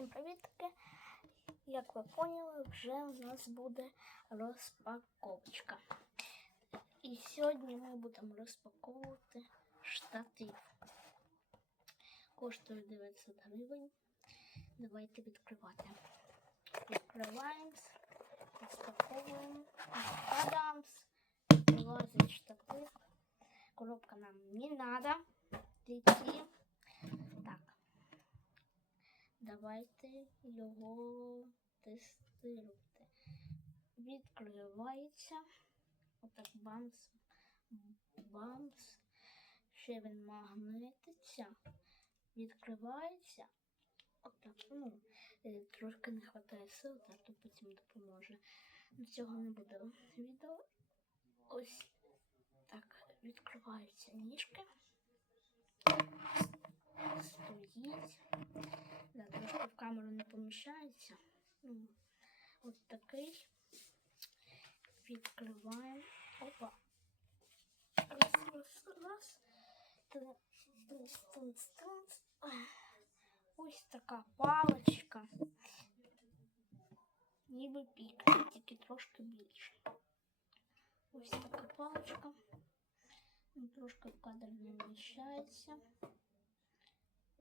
Всім привітки! Як ви поняли, вже у нас буде розпаковочка. І сьогодні ми будемо розпаковувати штатив. Коштує 900 гривень. Давайте відкривати. Відкриваємо, розпаковуємо, Адамс, вилазить штатив. Коробка нам не надо. Тільки Давайте його тестувати. Відкривається. Отак бамс. Бамс. Ще він магнититься. Відкривається. Отак. Ну, е, трошки не вистачає сил, тато потім допоможе. Ну, Цього не буде відео. Ось так відкриваються ніжки. Стоїть. Да, трошки в камеру не поміщається. Ну, От такий. Відкриваємо. Опа. Раз, раз, раз. Тин- тинц, тинц, тинц. Ось така паличка. Ніби пік, тільки трошки більше. Ось така паличка. Ну, Трошки в кадр не вміщається.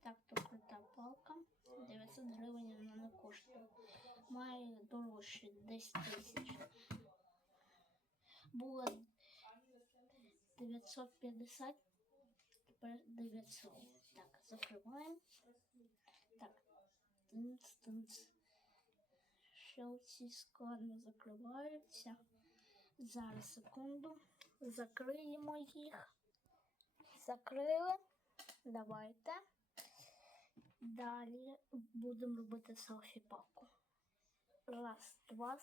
Так, то крута палка. 900 гривень вона не коштує. Має дорожче 10 тисяч. Було 950, тепер 900. Так, закриваємо. Так, тинц, тинц. Ще ці складно закриваються. Зараз секунду. Закриємо їх. Закрили. Давайте. Далі будемо робити селфі палку. Раз, два,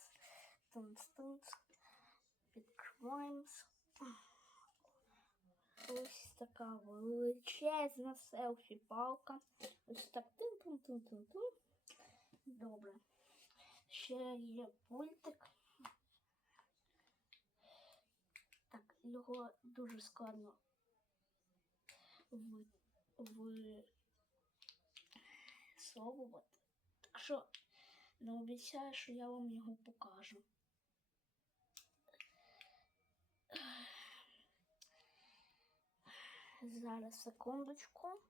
тунц, тунц. Відкриваємось. Ось така величезна селфі палка. Ось так тин Добре. Ще є пультик. Так, його дуже складно висовувати. Так що не обіцяю, що я вам його покажу. Зараз секундочку.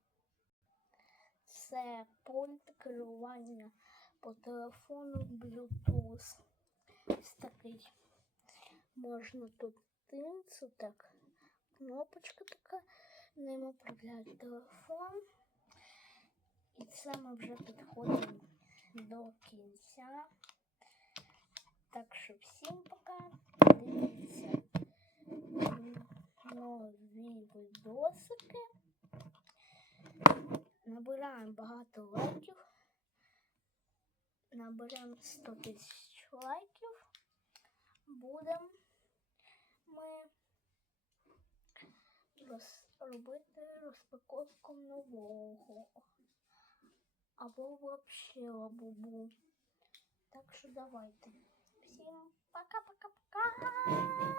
Це пульт керування по телефону Bluetooth. Ось такий. Можна тут тинцу, так, кнопочка така, ним управляють телефон. І це ми вже підходимо до кінця. Так що всім пока. Дивіться нові відосики. Набираємо багато лайків. Наберемо 100 тисяч лайків. Будемо ми роз, робити розпаковку нового. Або вообще лабубу. Так що давайте. Всім пока-пока-пока.